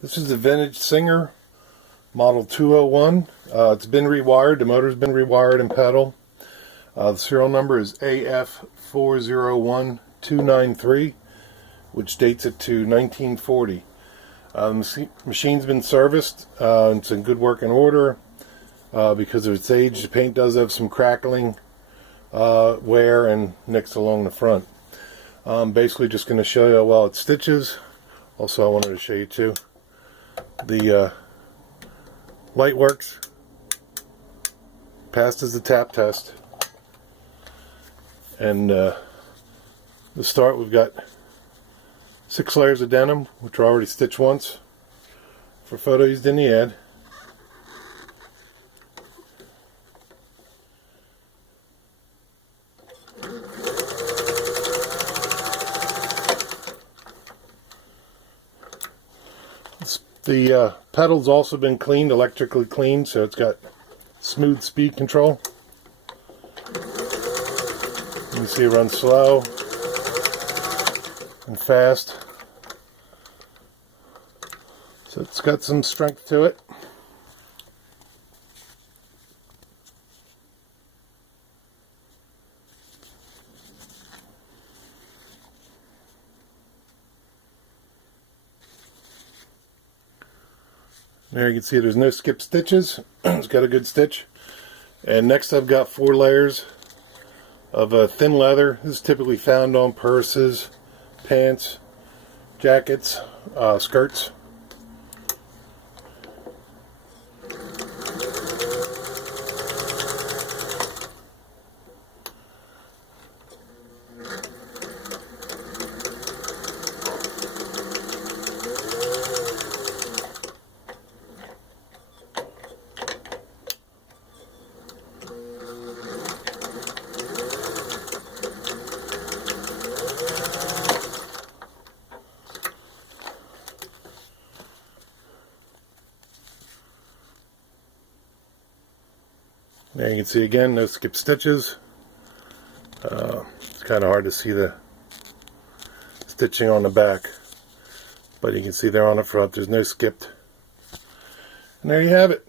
This is the vintage Singer model 201. It's been rewired. The motor's been rewired and pedal. The serial number is AF401293, which dates it to 1940. The machine's been serviced. It's in good working order. Because of its age, the paint does have some crackling, wear, and nicks along the front. Basically just going to show you how well it stitches. Also, I wanted to show you too. The light works. Passed as the tap test. And to start, we've got 6 layers of denim, which are already stitched once for photo used in the ad. The pedal's also been cleaned, electrically cleaned, so it's got smooth speed control. You can see it runs slow and fast. So it's got some strength to it. There you can see there's no skip stitches. It's got a good stitch. And next I've got 4 layers of thin leather. This is typically found on purses, pants, jackets, skirts. There you can see again, no skip stitches. It's kind of hard to see the stitching on the back, but you can see there on the front there's no skipped. And there you have it.